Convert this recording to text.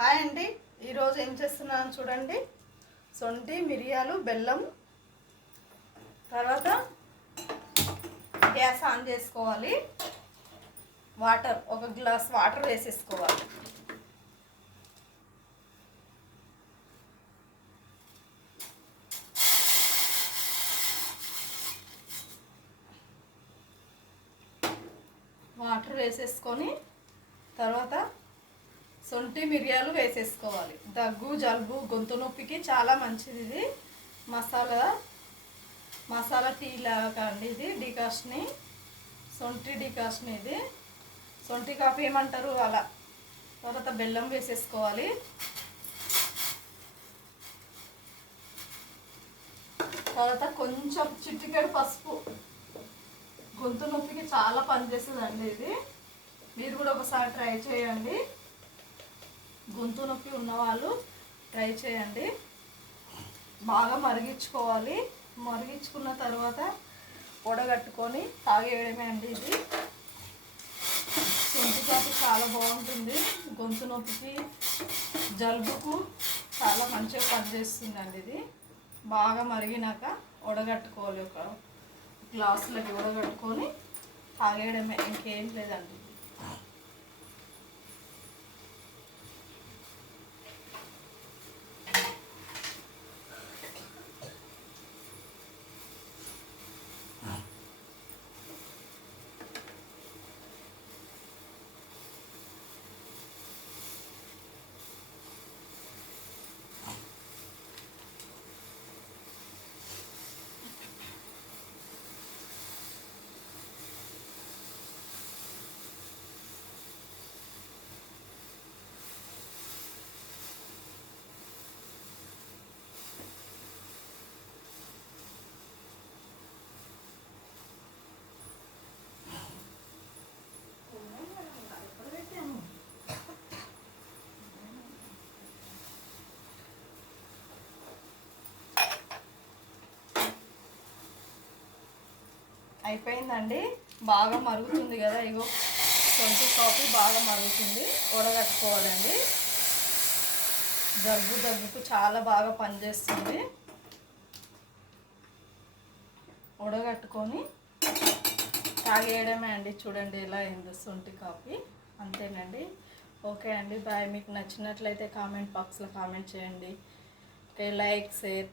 Hi అండి, ఈరోజు ఏం చేస్తున్నాను చూడండి. సొంటి మిరియాలు బెల్లం. తర్వాత గ్యాస్ ఆన్ చేసుకోవాలి. వాటర్, ఒక గ్లాస్ వాటర్ వేసేసుకోవాలి. వాటర్ వేసేసుకొని తర్వాత సొంటి మిరియాలు వేసేసుకోవాలి. దగ్గు, జలుబు, గొంతు నొప్పికి చాలా మంచిది ఇది. మసాలా టీ లాగా అండి ఇది. డికాషన్, సొంటి డికాషన్ ఇది. సొంటి కాఫీ ఏమంటారు అలా. తర్వాత బెల్లం వేసేసుకోవాలి. తర్వాత కొంచెం చిటికెడు పసుపు. గొంతు నొప్పికి చాలా పనిచేస్తుందండి ఇది. మీరు కూడా ఒకసారి ట్రై చేయండి. గొంతు నొప్పి ఉన్నవాళ్ళు ట్రై చేయండి. బాగా మరిగించుకోవాలి. మరిగించుకున్న తర్వాత వడగట్టుకొని తాగేయడమే అండి ఇది. సొంటి కాఫీ చాలా బాగుంటుంది. గొంతు నొప్పికి, జలుబుకు చాలా మంచిగా పనిచేస్తుందండి ఇది. బాగా మరిగినాక వడగట్టుకోవాలి. ఒక గ్లాసులకి వడగట్టుకొని తాగేయడమే, ఇంకేం లేదండి. అయిపోయిందండి. బాగా మరుగుతుంది కదా, ఇగో సొంటి కాఫీ బాగా మరుగుతుంది. వడగట్టుకోవాలండి. జలుబు, దగ్గుకు చాలా బాగా పనిచేస్తుంది. వడగట్టుకొని తాగేయడమే అండి. చూడండి ఎలా అయిందో సొంటి కాఫీ. అంతేనండి. ఓకే అండి, బాయ్. మీకు నచ్చినట్లయితే కామెంట్ బాక్స్లో కామెంట్ చేయండి. Okay, like, share.